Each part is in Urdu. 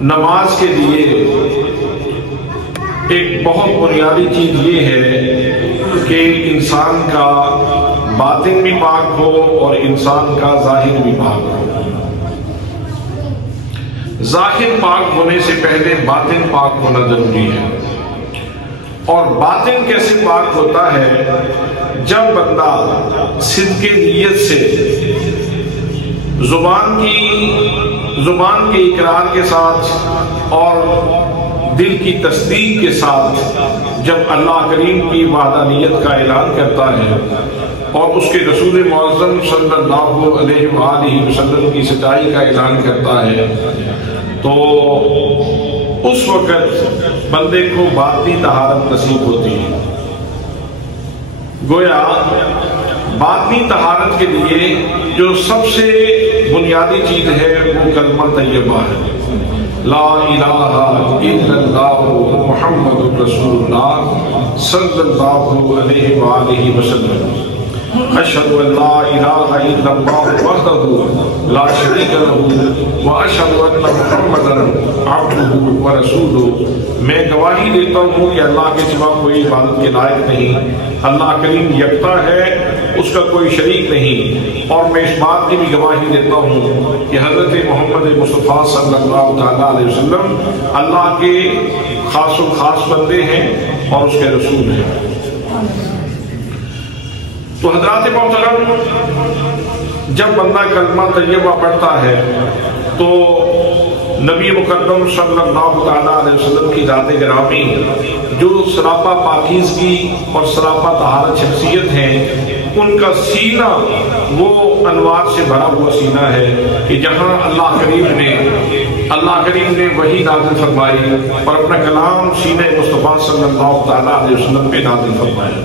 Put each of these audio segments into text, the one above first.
نماز کے لیے ایک بہت بنیادی چیز یہ ہے کہ انسان کا باطن بھی پاک ہو اور انسان کا ظاہر بھی پاک ہو۔ ظاہر پاک ہونے سے پہلے باطن پاک ہونا ضروری ہے۔ اور باطن کیسے پاک ہوتا ہے؟ جب بندہ صدق نیت سے زبان کے اقرار کے ساتھ اور دل کی تصدیق کے ساتھ جب اللہ کریم کی وحدانیت کا اعلان کرتا ہے اور اس کے رسول معظم صلی اللہ علیہ وآلہ وسلم کی سچائی کا اعلان کرتا ہے، تو اس وقت بندے کو باطنی طہارت نصیب ہوتی ہے۔ گویا باطنی طہارت کے لیے جو سب سے بنیادی چیز ہے وہ کلمہ طیبہ ہے، لا الہ الا اللہ محمد رسول اللہ صلی اللہ علیہ وآلہ وسلم، اشہد ان لا الہ الا اللہ وحدہ لا شریک لہ واشہد ان محمدا عبدہ ورسولہ، میں گواہی دیتا ہوں کہ اللہ کے سوا کوئی عبادت کے لائق نہیں، اللہ کریم یکتا ہے، اس کا کوئی شریک نہیں، اور میں اس بات کی بھی گواہی دیتا ہوں کہ حضرت محمد مصطفیٰ صلی اللہ تعالیٰ علیہ وسلم اللہ کے خاص و خاص بندے ہیں اور اس کے رسول ہیں۔ تو حضرات محترم، جب بندہ کلمہ طیبہ پڑھتا ہے تو نبی مقدم صلی اللہ تعالیٰ علیہ وسلم کی ذات گرامی جو سراپا پاکیزگی اور سراپا طہارت شخصیت ہیں، ان کا سینہ وہ انوار سے بھرا ہوا سینہ ہے کہ جہاں اللہ کریم نے وحی نازل فرمائی اور اپنا کلام سینہ مصطفیٰ صلی اللہ تعالیٰ علیہ وسلم پہ نازل فرمایا۔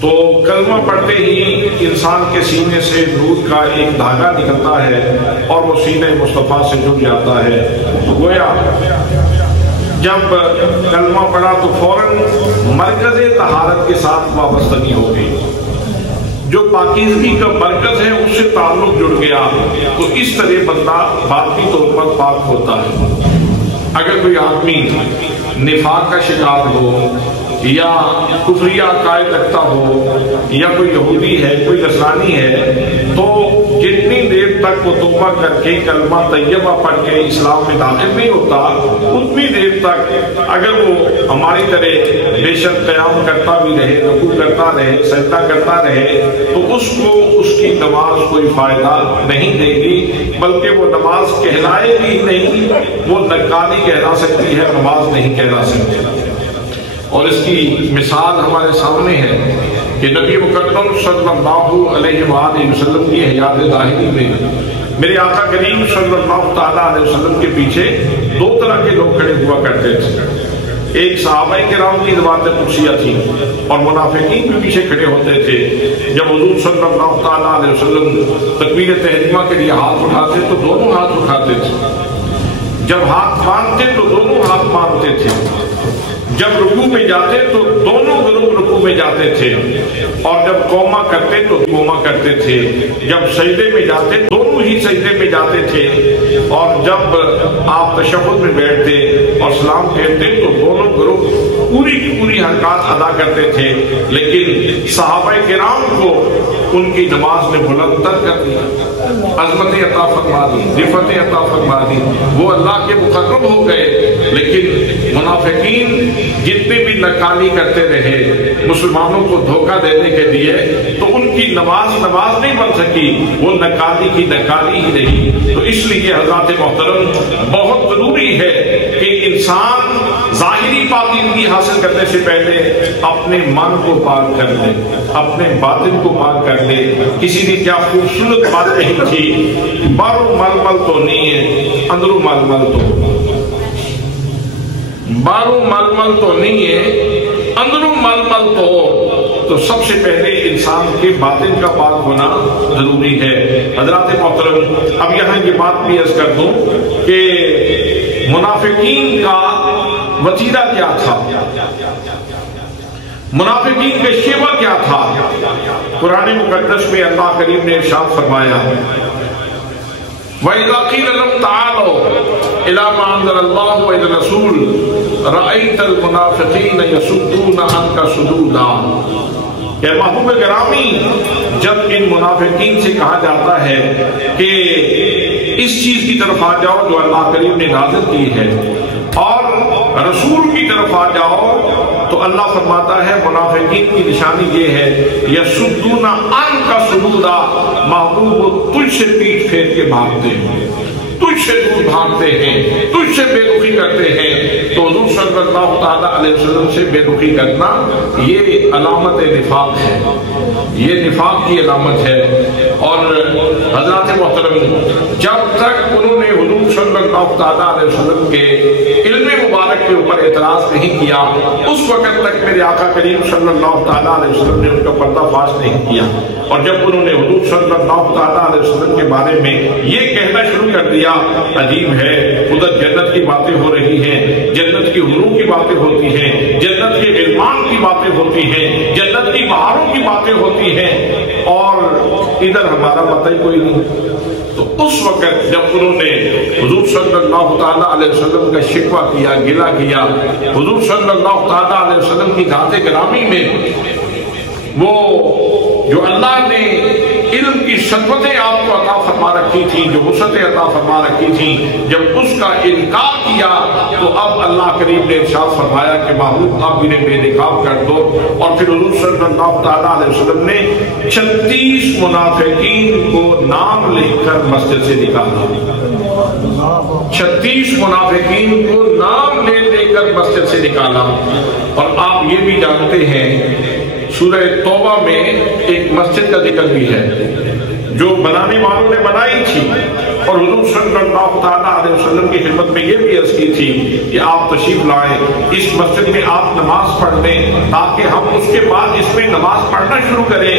تو کلمہ پڑھتے ہی انسان کے سینے سے نور کا ایک دھاگا نکلتا ہے اور وہ سینہ مصطفیٰ سے جڑ جاتا ہے۔ تو گویا جب کلمہ پڑھا تو فوراً مرکز طہارت کے ساتھ وابستگی ہو گئی، جو پاکیزگی کا مرکز ہے اس سے تعلق جڑ گیا، تو اس طرح بندہ باطنی طور پر پاک ہوتا ہے۔ اگر کوئی آدمی نفاق کا شکار ہو یا کفریہ عقائد رکھتا ہو یا کوئی یہودی ہے، کوئی نصرانی ہے، تو جتنی دیر تک وہ توبہ کر کے کلمہ طیبہ پڑھ کے اسلام میں داخل نہیں ہوتا، اتنی دیر تک اگر وہ ہماری طرح بے شک قیام کرتا بھی رہے، رکوع کرتا رہے، سجدہ کرتا رہے، تو اس کو اس کی نماز کوئی فائدہ نہیں دے گی، بلکہ وہ نماز کہلائے گی نہیں، وہ نقالی کہلا سکتی ہے، نماز نہیں کہلا سکتی۔ اور اس کی مثال ہمارے سامنے ہے کہ نبی مقدم صلی اللہ علیہ وآلہ وسلم کی حیات ظاہری میں میرے آقا کریم صلی اللہ تعالیٰ علیہ وسلم کے پیچھے دو طرح کے لوگ کھڑے ہوا کرتے تھے۔ ایک صحابہ کرام کی ذوات قدسیہ تھی اور منافقین بھی پیچھے کھڑے ہوتے تھے۔ جب حضور صلی اللہ تعالیٰ علیہ وسلم تکبیر تحریمہ کے لیے ہاتھ اٹھاتے تو دونوں ہاتھ اٹھاتے تھے، جب ہاتھ باندھتے تو دونوں ہاتھ باندھتے تھے، جب رکوع میں جاتے تو دونوں گروپ رکوع میں جاتے تھے، اور جب قوما کرتے تو قوما کرتے تھے، جب سجدے میں جاتے دونوں ہی سجدے میں جاتے تھے، اور جب آپ تشہد میں بیٹھتے اور سلام پھیرتے تو دونوں گروپ پوری کی پوری حرکات ادا کرتے تھے۔ لیکن صحابہ کرام کو ان کی نماز نے بلند تر کر دیا، عظمت عطا فرما دی، رفعت عطا فرما دی، وہ اللہ کے مقرب ہو گئے۔ لیکن منافقین جتنے بھی نکالی کرتے رہے مسلمانوں کو دھوکہ دینے کے لیے، تو ان کی نماز نہیں بن سکی، وہ نکالی کی نکالی ہی نہیں۔ تو اس لیے حضرات محترم بہت ضروری ہے کہ انسان ظاہری پاکیزگی حاصل کرنے سے پہلے اپنے من کو پاک کر لے، اپنے باطن کو پاک کر لے۔ کسی نے کیا خوبصورت بات کہی تھی، بارو ململ تو نہیں ہے، اندرو ململ بارو ململ تو نہیں ہے، اندرو ململ تو سب سے پہلے انسان کے باطن کا پاک ہونا ضروری ہے۔ حضرات محترم، اب یہاں یہ بات بھی عرض کر دوں کہ منافقین کا وتیرہ کیا تھا، منافقین کا شیوہ کیا تھا۔ قرآن مقدس میں اللہ کریم نے ارشاد فرمایا، وَإِذَا قِيلَ لَهُمْ تَعَالَوْا الی ما انزل اللہ و الی الرسول رأیت المنافقین یصدون عنک صدودا۔ کہ محبوب گرامی جب ان منافقین سے کہا جاتا ہے کہ اس چیز کی طرف آ جاؤ جو اللہ کریم نے نازل کی ہے اور رسول کی طرف آ جاؤ، تو اللہ فرماتا ہے منافقین کی نشانی یہ ہے یصدون عنک صدودا، محبوب تجھ سے پیٹ پھیر کے بھاگتے ہیں، تجھ سے دور بھاگتے ہیں، تجھ سے بے رخی کرتے ہیں۔ تو حضور صلی اللہ تعالیٰ علیہ وسلم سے بے رخی کرنا یہ علامت نفاق ہے، یہ نفاق کی علامت ہے۔ اور حضرات محترم جب تک انہوں نے حضور صلی اللہ تعالیٰ علیہ وسلم کے علم مبارک کے اوپر اعتراض نہیں کیا، اس وقت تک میرے آقا کریم صلی اللہ تعالیٰ علیہ وسلم نے ان کا پردہ فاش نہیں کیا۔ اور جب انہوں نے حضور صلی اللہ تعالیٰ علیہ وسلم کے بارے میں یہ کہنا شروع کر دیا، عجیب ہے ادھر جنت کی باتیں ہو رہی ہیں، جنت کی حوروں کی باتیں ہوتی ہیں، جنت کے غلمان کی باتیں ہوتی ہیں، جنت کی بہاروں کی باتیں ہوتی ہیں، اور ادھر ہمارا پتہ ہی کوئی نہیں۔ تو اس وقت جب انہوں نے حضور صلی اللہ تعالیٰ علیہ وسلم کا شکوہ کیا، گلہ کیا، حضور صلی اللہ تعالیٰ علیہ وسلم کی ذات گرامی میں وہ جو اللہ نے علم کی شربتیں آپ کو عطا فرما رکھی تھی، جو وسعتیں عطا فرما رکھی تھی، جب اس کا انکار کیا تو اب اللہ کریم نے ارشاد فرمایا کہ محبوب آپ انہیں بے نقاب کر دو۔ اور پھر حضور صلی اللہ تعالیٰ علیہ وسلم نے 36 منافقین کو نام لکھ کر مسجد سے نکالا، 36 منافقین کو نام لے کر مسجد سے نکالا۔ اور آپ یہ بھی جانتے ہیں سورہ توبہ میں ایک مسجد کا ذکر بھی ہے جو بنانے والوں نے بنائی تھی، اور حضور صلی اللہ تعالیٰ علیہ وسلم کی خدمت میں یہ بھی عرض کی تھی کہ آپ تشریف لائیں، اس مسجد میں آپ نماز پڑھ لیں تاکہ ہم اس کے بعد اس میں نماز پڑھنا شروع کریں۔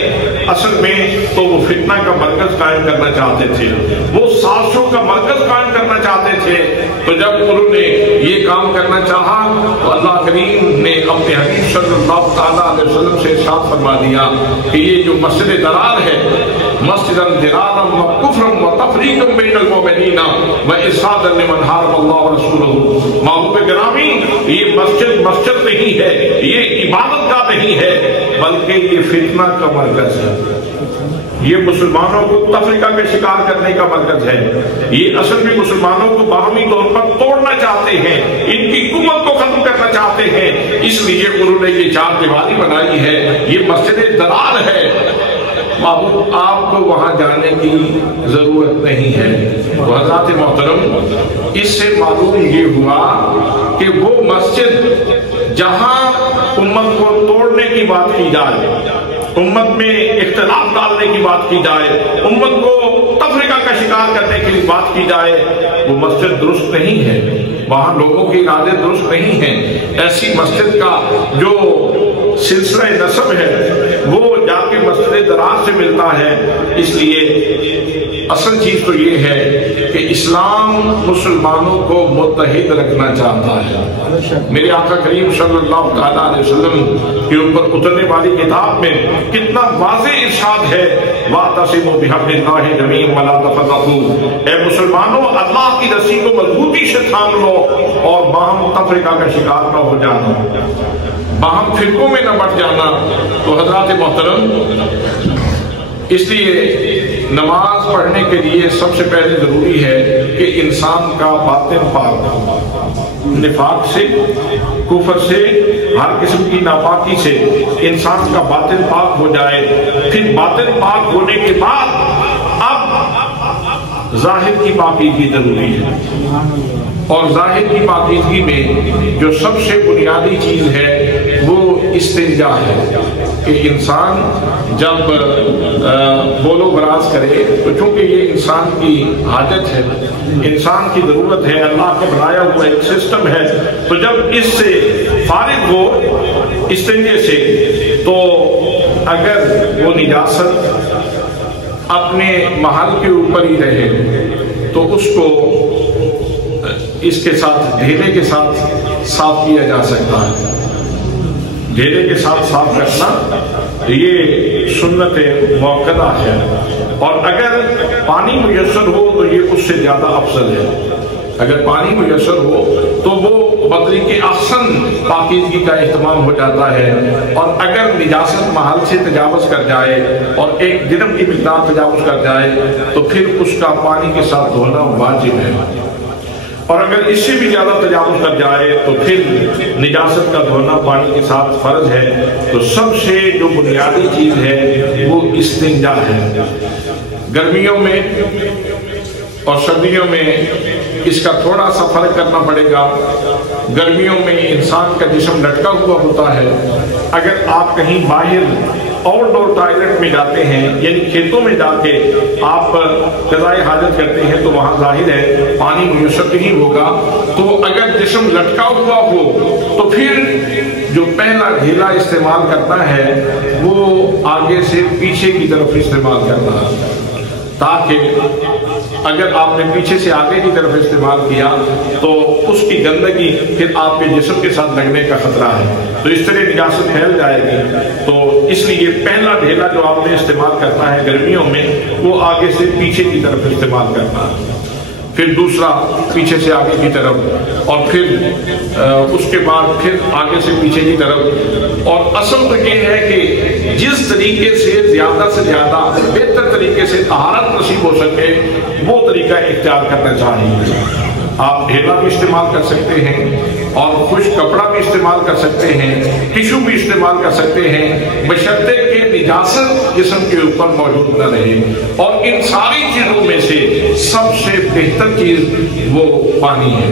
اصل میں تو وہ فتنہ کا مرکز قائم کرنا چاہتے تھے، وہ سازشوں کا مرکز قائم کرنا چاہتے تھے۔ تو جب انہوں نے یہ کام کرنا چاہا تو اللہ کریم نے اپنے حبیب صلی اللہ تعالیٰ علیہ وسلم سے ارشاد فرما دیا کہ یہ جو مسجد درار ہے، مسجد درارا وکفرا وتفریقا بین المؤمنین وارشادا لمن حارب اللہ ورسولہ۔ محبوب گرامی یہ مسجد نہیں ہے، یہ عبادت کا نہیں ہے، بلکہ یہ فتنہ کا مرکز ہے، یہ مسلمانوں کو تفریقہ کے شکار کرنے کا مرکز ہے، یہ اصل میں مسلمانوں کو باہمی طور پر توڑنا چاہتے ہیں، ان کی قوت کو ختم کرنا چاہتے ہیں، اس لیے انہوں نے یہ چار دیواری بنائی ہے، یہ مسجد درار ہے۔ محبوب آپ کو وہاں جانے کی ضرورت نہیں ہے۔ تو حضرات محترم اس سے معلوم یہ ہوا کہ وہ مسجد جہاں امت کو توڑنے کی بات کی جائے، امت میں اختلاف ڈالنے کی بات کی جائے، امت کو تفریقہ کا شکار کرنے کی بات کی جائے، وہ مسجد درست نہیں ہے، وہاں لوگوں کی ارادے درست نہیں ہیں۔ ایسی مسجد کا جو سلسلہ نسب ہے وہ جا کے مسجد درار سے ملتا ہے۔ اس لیے اصل چیز تو یہ ہے کہ اسلام مسلمانوں کو متحد رکھنا چاہتا ہے۔ میرے آقا کریم صلی اللہ تعالیٰ علیہ وسلم کے اوپر اترنے والی کتاب میں کتنا واضح ارشاد ہے، وَاعْتَصِمُوا بِحَبْلِ اللَّهِ جَمِيعًا وَلَا تَفَرَّقُوا۔ اے مسلمانوں اللہ کی رسی کو مضبوطی سے تھام لو اور باہم تفریقہ کا شکار نہ ہو جانا، باہم فرقوں میں نہ بٹ جانا۔ تو حضرات محترم اس لیے نماز پڑھنے کے لیے سب سے پہلے ضروری ہے کہ انسان کا باطن پاک ہو، نفاق سے، کفر سے، ہر قسم کی ناپاکی سے انسان کا باطن پاک ہو جائے۔ پھر باطن پاک ہونے کے بعد اب ظاہر کی پاکیزگی ضروری ہے، اور ظاہر کی پاکیزگی میں جو سب سے بنیادی چیز ہے وہ استنجا ہے کہ انسان جب بول و براز کرے تو چونکہ یہ انسان کی حاجت ہے، انسان کی ضرورت ہے، اللہ کا بنایا ہوا ایک سسٹم ہے، تو جب اس سے فارغ ہو استنجے سے تو اگر وہ نجاست اپنے محل کے اوپر ہی رہے تو اس کو اس کے ساتھ ڈھیلے کے ساتھ صاف کیا جا سکتا ہے۔ ڈھیلے کے ساتھ صاف کرنا یہ سنت موقدہ ہے، اور اگر پانی میسر ہو تو یہ اس سے زیادہ افضل ہے۔ اگر پانی میسر ہو تو وہ بطریق احسن پاکیزگی کا اہتمام ہو جاتا ہے، اور اگر نجاست محل سے تجاوز کر جائے اور ایک درہم کی مقدار تجاوز کر جائے تو پھر اس کا پانی کے ساتھ دھونا واجب ہے، اور اگر اس سے بھی زیادہ تجاوز کر جائے تو پھر نجاست کا دھونا پانی کے ساتھ فرض ہے۔ تو سب سے جو بنیادی چیز ہے وہ استنجا ہے۔ گرمیوں میں اور سردیوں میں اس کا تھوڑا سا فرق کرنا پڑے گا۔ گرمیوں میں انسان کا جسم لٹکا ہوا ہوتا ہے، اگر آپ کہیں باہر آؤٹ ڈور ٹوائلٹ میں جاتے ہیں، یعنی کھیتوں میں جا کے آپ قضائے حاجت کرتے ہیں تو وہاں ظاہر ہے پانی میسر نہیں ہوگا، تو اگر جسم لٹکا ہوا ہو تو پھر جو پہلا ڈھیلا استعمال کرنا ہے وہ آگے سے پیچھے کی طرف استعمال کرنا ہے، تاکہ اگر آپ نے پیچھے سے آگے کی طرف استعمال کیا تو اس کی گندگی پھر آپ کے جسم کے ساتھ لگنے کا خطرہ ہے، تو اس طرح نجاست پھیل جائے گی۔ تو اس لیے پہلا ڈھیلا جو آپ نے استعمال کرنا ہے گرمیوں میں وہ آگے سے پیچھے کی طرف استعمال کرنا ہے، پھر دوسرا پیچھے سے آگے کی طرف، اور پھر اس کے بعد پھر آگے سے پیچھے کی طرف۔ اور اصل تو یہ ہے کہ جس طریقے سے زیادہ بہتر طریقے سے طہارت نصیب ہو سکے وہ طریقہ اختیار کرنا چاہیے۔ آپ ڈھیلا بھی استعمال کر سکتے ہیں اور خشک کپڑا بھی استعمال کر سکتے ہیں، ٹشو بھی استعمال کر سکتے ہیں، بشرطے کہ نجاست جسم کے اوپر موجود نہ رہے۔ اور ان ساری چیزوں میں سے سب سے بہتر چیز وہ پانی ہے۔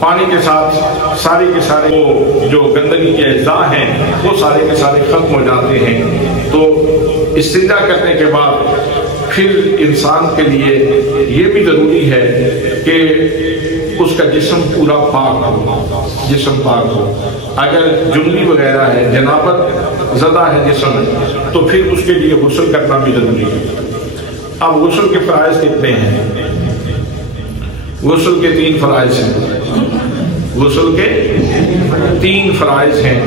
پانی کے ساتھ سارے کے سارے وہ جو گندگی کے اجزاء ہیں وہ سارے کے سارے ختم ہو جاتے ہیں۔ تو استنجا کرنے کے بعد پھر انسان کے لیے یہ بھی ضروری ہے کہ اس کا جسم پورا پاک ہو، جسم پاک ہو۔ اگر جنگی وغیرہ ہے، جنابت زدہ ہے جسم، تو پھر اس کے لیے غسل کرنا بھی ضروری ہے۔ اب غسل کے فرائض کتنے ہیں؟ غسل کے 3 فرائض ہیں۔ غسل کے 3 فرائض ہیں۔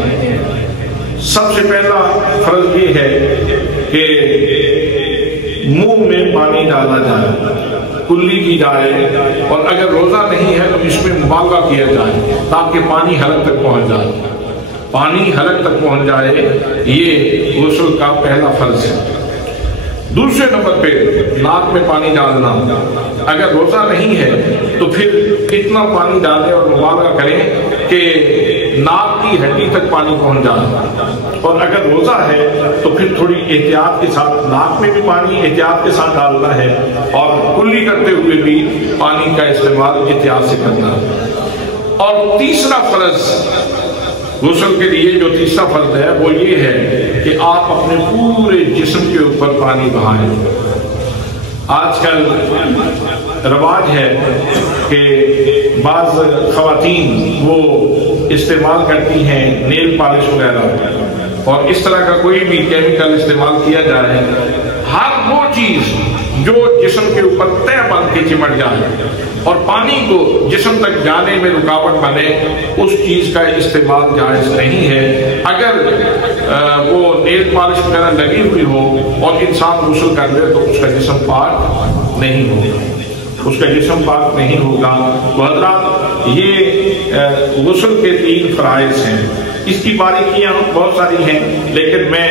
سب سے پہلا فرض یہ ہے کہ منہ میں پانی ڈالا جائے، کلی کی جائے، اور اگر روزہ نہیں ہے تو اس میں مبالغہ کیا جائے تاکہ پانی حلق تک پہنچ جائے، پانی حلق تک پہنچ جائے۔ یہ غسل کا پہلا فرض ہے۔ دوسرے نمبر پہ ناک میں پانی ڈالنا۔ اگر روزہ نہیں ہے تو پھر اتنا پانی ڈالیں اور مبالغہ کریں کہ ناک کی ہڈی تک پانی پہنچ جائے، اور اگر روزہ ہے تو پھر تھوڑی احتیاط کے ساتھ ناک میں بھی پانی احتیاط کے ساتھ ڈالنا ہے، اور کلی کرتے ہوئے بھی پانی کا استعمال احتیاط سے کرنا ہے۔ اور تیسرا فرض غسل کے لیے جو تیسرا فرض ہے وہ یہ ہے کہ آپ اپنے پورے جسم کے اوپر پانی بہائیں۔ آج کل رواج ہے کہ بعض خواتین وہ استعمال کرتی ہیں نیل پالش وغیرہ، اور اس طرح کا کوئی بھی کیمیکل استعمال کیا جائے، ہر وہ چیز جو جسم کے اوپر تہ بن کے چمٹ جائے اور پانی کو جسم تک جانے میں رکاوٹ بنے، اس چیز کا استعمال جائز نہیں ہے۔ اگر وہ نیل پالش وغیرہ لگی ہوئی ہو اور انسان غسل کر لے تو اس کا جسم پاک نہیں ہوگا، اس کا جسم پاک نہیں ہوگا۔ تو حضرات یہ غسل کے 3 فرائض ہیں۔ اس کی باریکیاں بہت ساری ہیں، لیکن میں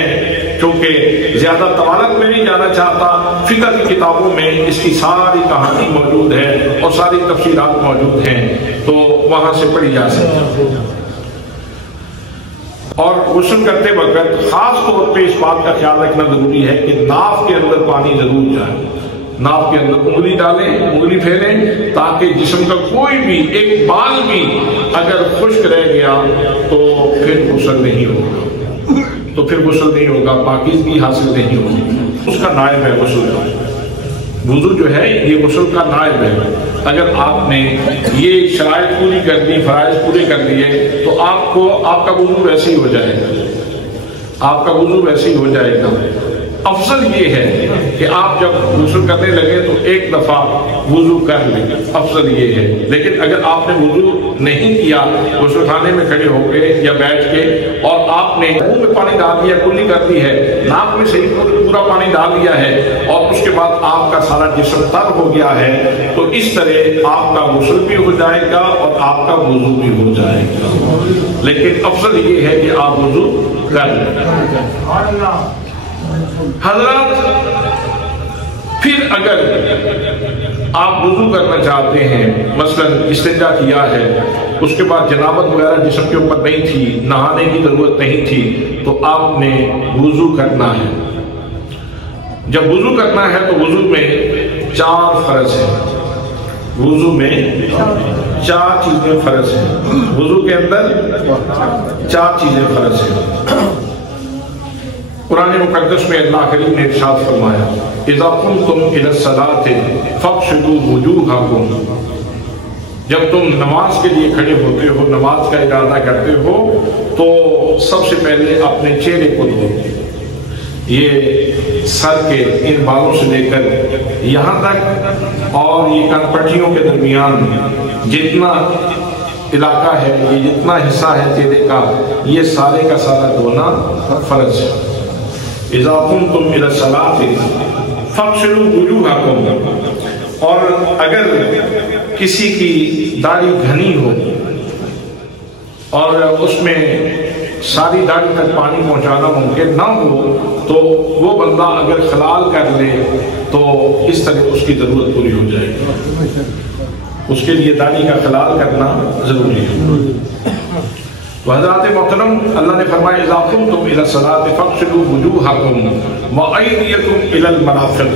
چونکہ زیادہ طوالت میں نہیں جانا چاہتا، فقہ کی کتابوں میں اس کی ساری کہانی موجود ہے اور ساری تفصیلات موجود ہیں، تو وہاں سے پڑھی جا سکتی ہے۔ اور غسل کرتے وقت خاص طور پہ اس بات کا خیال رکھنا ضروری ہے کہ ناف کے اندر پانی ضرور جائے، ناف کے اندر انگلی ڈالیں، انگلی پھیلیں، تاکہ جسم کا کوئی بھی ایک بال بھی اگر خشک رہ گیا تو پھر غسل نہیں ہوگا، تو پھر غسل نہیں ہوگا، پاکیزگی حاصل نہیں ہوگی۔ اس کا نائب ہے غسل کا، وضو جو ہے یہ غسل کا نائب ہے۔ اگر آپ نے یہ شرائط پوری کر دی، فرائض پورے کر دیے، تو آپ کا وضو ویسے ہی ہو جائے گا، آپ کا وضو ویسے ہی ہو جائے گا۔ افضل یہ ہے کہ آپ جب غسل کرنے لگے تو ایک دفعہ وضو کر لیں، افضل یہ ہے۔ لیکن اگر آپ نے وضو نہیں کیا، غسل خانے میں کھڑے ہو گئے یا بیٹھ کے، اور آپ نے منہ میں پانی ڈال دیا، کلی کر دی ہے، ناک میں صحیح پورا پانی ڈال دیا ہے، اور اس کے بعد آپ کا سارا جسم تر ہو گیا ہے، تو اس طرح آپ کا غسل بھی ہو جائے گا اور آپ کا وضو بھی ہو جائے گا۔ لیکن افضل یہ ہے کہ آپ وضو کر لیں۔ حضرات، پھر اگر آپ وضو کرنا چاہتے ہیں، مثلا استنجا کیا ہے، اس کے بعد جنابت وغیرہ جسم کے اوپر نہیں تھی، نہانے کی ضرورت نہیں تھی، تو آپ نے وضو کرنا ہے۔ جب وضو کرنا ہے تو وضو میں 4 فرض ہیں، وضو میں 4 چیزیں فرض ہیں، وضو کے اندر 4 چیزیں فرض ہیں۔ قرآن مقدس میں اللہ کریم نے ارشاد فرمایا، اذا قمتم الى الصلاة فاغسلوا وجوہکم، جب تم نماز کے لیے کھڑے ہوتے ہو، نماز کا ارادہ کرتے ہو، تو سب سے پہلے اپنے چہرے کو دھو، یہ سر کے ان بالوں سے لے کر یہاں تک اور یہ کان پٹیوں کے درمیان جتنا علاقہ ہے، یہ جتنا حصہ ہے چہرے کا، یہ سارے کا سارا دھونا فرض ہے۔ اذا قمتم الى الصلاة فاغسلوا وجوہکم، اور اگر کسی کی داڑھی گھنی ہو اور اس میں ساری داڑھی تک پانی پہنچانا ممکن نہ ہو، تو وہ بندہ اگر خلال کر لے تو اس طرح اس کی ضرورت پوری ہو جائے گی۔ اس کے لیے داڑھی کا خلال کرنا ضروری ہے۔ تو حضرات محترم، اللہ نے فرمایا اذا قمتم الى الصلاة فاغسلوا وجوہکم وایدیکم الى المرافق،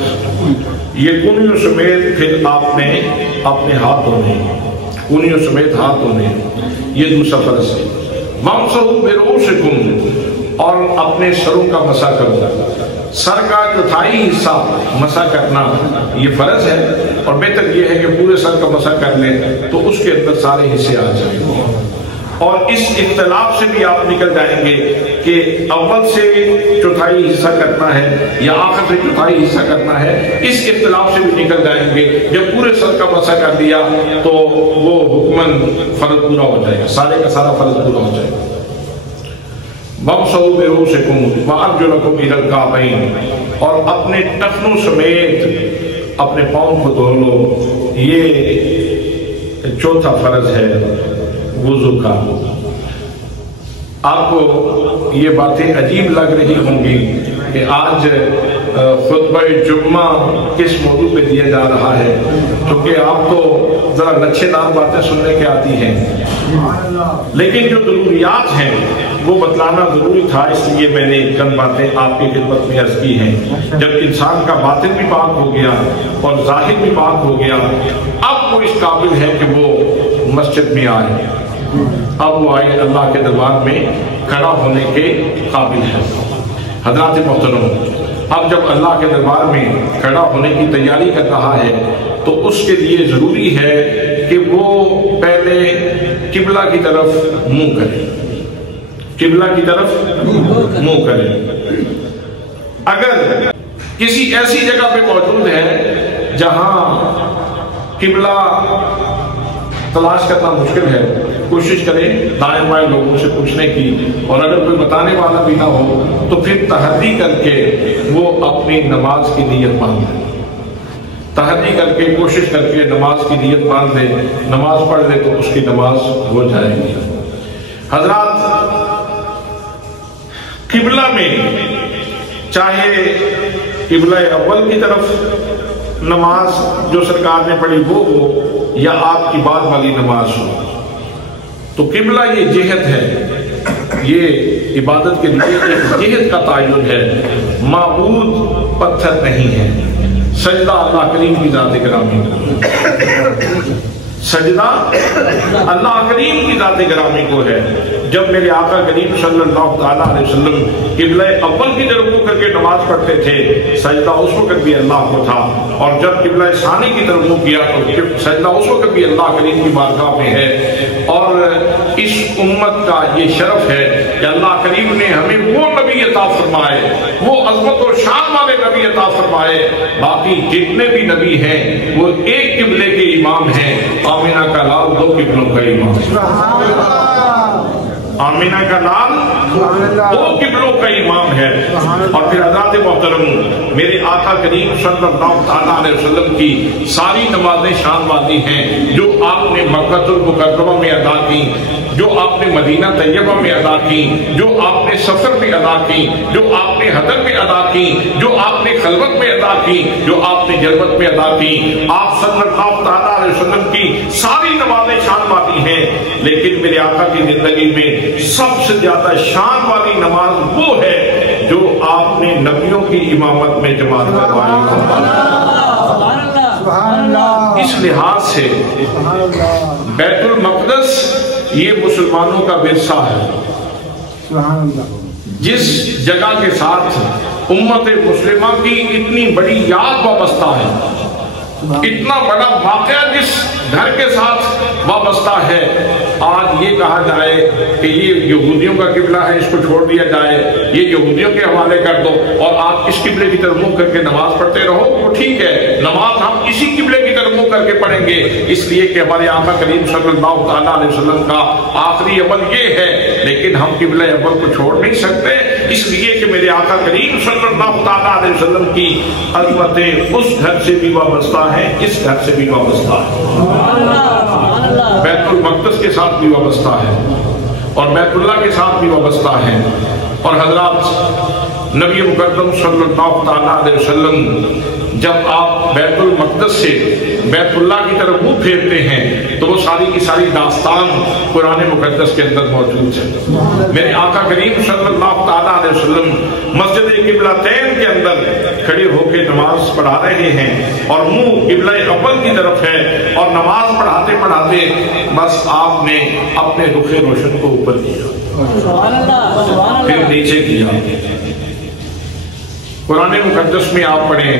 یہ کونیوں سمیت پھر آپ نے اپنے ہاتھ دھونے، کونیوں سمیت ہاتھ دھونے، یہ دوسرا فرض ہے۔ وامسحوا برؤوسکم، اور اپنے سروں کا مسح کرو، سر کا چوتھائی حصہ مسح کرنا یہ فرض ہے، اور بہتر یہ ہے کہ پورے سر کا مسح کر لیں تو اس کے اندر سارے حصے آ جائیں گے۔ اور اس اختلاف سے بھی آپ نکل جائیں گے کہ اول سے چوتھائی حصہ کرنا ہے یا آخر سے چوتھائی حصہ کرنا ہے، اس اختلاف سے بھی نکل جائیں گے۔ جب پورے سر کا مسح کر دیا تو وہ حکماً فرض پورا ہو جائے گا، سارے کا سارا فرض پورا ہو جائے گا۔ وامسحوا برؤوسکم وارجلکم الی الکعبین، اور اپنے ٹخنوں سمیت اپنے پاؤں کو دھو لو، یہ چوتھا فرض ہے وضو کا۔ آپ کو یہ باتیں عجیب لگ رہی ہوں گی کہ آج خطبہ جمعہ کس موضوع پہ دیا جا رہا ہے، کیونکہ آپ تو ذرا لچھے دار باتیں سننے کے آتی ہیں، لیکن جو ضروریات ہیں وہ بتلانا ضروری تھا، اس لیے میں نے چند باتیں آپ کی خدمت میں عرض کی ہیں۔ جب انسان کا باطن بھی پاک ہو گیا اور ظاہر بھی پاک ہو گیا، اب وہ اس قابل ہے کہ وہ مسجد میں آئے، اب وہ آئے اللہ کے دربار میں کھڑا ہونے کے قابل ہے۔ حضرات محترم، اب جب اللہ کے دربار میں کھڑا ہونے کی تیاری کر رہا ہے تو اس کے لیے ضروری ہے کہ وہ پہلے قبلہ کی طرف منہ کرے، قبلہ کی طرف منہ کرے۔ اگر کسی ایسی جگہ پہ موجود ہے جہاں قبلہ تلاش کرنا مشکل ہے، کوشش کریں دائیں بائیں لوگوں سے پوچھنے کی، اور اگر کوئی بتانے والا بھی نہ ہو تو پھر تحری کر کے وہ اپنی نماز کی نیت باندھے، تحری کر کے کوشش کر کے نماز کی نیت باندھ دے، نماز پڑھ لے تو اس کی نماز ہو جائے گی۔ حضرات، قبلہ میں چاہے قبلہ اول کی طرف نماز جو سرکار نے پڑھی وہ ہو یا آپ کی بعد والی نماز ہو، تو قبلہ یہ جہت ہے، یہ عبادت کے لیے ایک جہت کا تعین ہے، معبود پتھر نہیں ہے۔ سجدہ اللہ کریم کی ذات گرامی، سجدہ اللہ کریم کی ذات گرامی کو ہے۔ جب میرے آقا کریم صلی اللہ تعالیٰ علیہ وسلم قبلہ اول کی طرف منہ کر کے نماز پڑھتے تھے، سجدہ اس وقت بھی اللہ کو تھا، اور جب قبلہ ثانی کی طرف منہ کیا تو سجدہ اس وقت بھی اللہ کریم کی بارگاہ میں ہے۔ اور اس امت کا یہ شرف ہے کہ اللہ کریم نے ہمیں وہ نبی عطا فرمائے، وہ عظمت و شان والے نبی عطا فرمائے۔ باقی جتنے بھی نبی ہیں وہ ایک قبلے کے امام ہیں، آمینہ کا لال دو قبلوں کا امام، آمینہ کا لال دو قبلوں کا امام ہے۔ اور پھر حضرات محترم، میرے آقا کریم صلی اللہ علیہ وسلم کی ساری نمازیں شان والی ہیں، جو آپ نے مکہ المکرمہ میں ادا کی، جو آپ نے مدینہ طیبہ میں ادا کی، جو آپ نے سفر میں ادا کی، جو آپ نے حضر میں ادا کی، جو آپ نے خلوت میں ادا کی، جو آپ نے جلوت میں ادا کی۔ آپ صلی اللہ علیہ وسلم کی ساری نمازیں شان والی ہیں، لیکن میرے آقا کی زندگی میں سب سے زیادہ شان والی نماز وہ ہے جو آپ نے نبیوں کی امامت میں جماعت کروائی۔ اس لحاظ سے بیت المقدس یہ مسلمانوں کا ورثہ ہے، جس جگہ کے ساتھ امت مسلمہ کی اتنی بڑی یاد وابستہ ہے، اتنا بڑا واقعہ جس گھر کے ساتھ وابستہ ہے، آج یہ کہا جائے کہ یہ یہودیوں کا قبلہ ہے، اس کو چھوڑ دیا جائے، یہ یہودیوں کے حوالے کر دو اور آپ اس قبلے کی طرف منہ کر کے نماز پڑھتے رہو، وہ ٹھیک ہے، نماز ہم اسی قبلے کی طرف منہ کر کے پڑھیں گے، اس لیے کہ ہمارے آقا کریم صلی اللہ علیہ وسلم کا آخری عمل یہ ہے، لیکن ہم قبلہ اول کو چھوڑ نہیں سکتے، اس لیے کہ میرے آقا کریم صلی اللہ علیہ وسلم کی عظمتیں اس گھر سے بھی وابستہ ہیں، اس گھر سے بھی وابستہ ہے، بیت المقدس کے ساتھ بھی وابستہ ہے اور بیت اللہ کے ساتھ بھی وابستہ ہے۔ اور حضرات، نبی مقدم صلی اللہ علیہ وسلم جب آپ بیت المقدس سے بیت اللہ کی طرف منہ پھیرتے ہیں تو وہ ساری کی ساری داستان قرآن مقدس کے اندر موجود ہے۔ میرے آقا کریم صلی اللہ علیہ وسلم مسجد قبلتین کے اندر کھڑے ہو کے نماز پڑھا رہے ہیں اور منہ قبلہ اول کی طرف ہے، اور نماز پڑھاتے پڑھاتے بس آپ نے اپنے رخ روشن کو اوپر کیا، پھر نیچے کیا۔ قرآن مقدس میں آپ پڑھیں،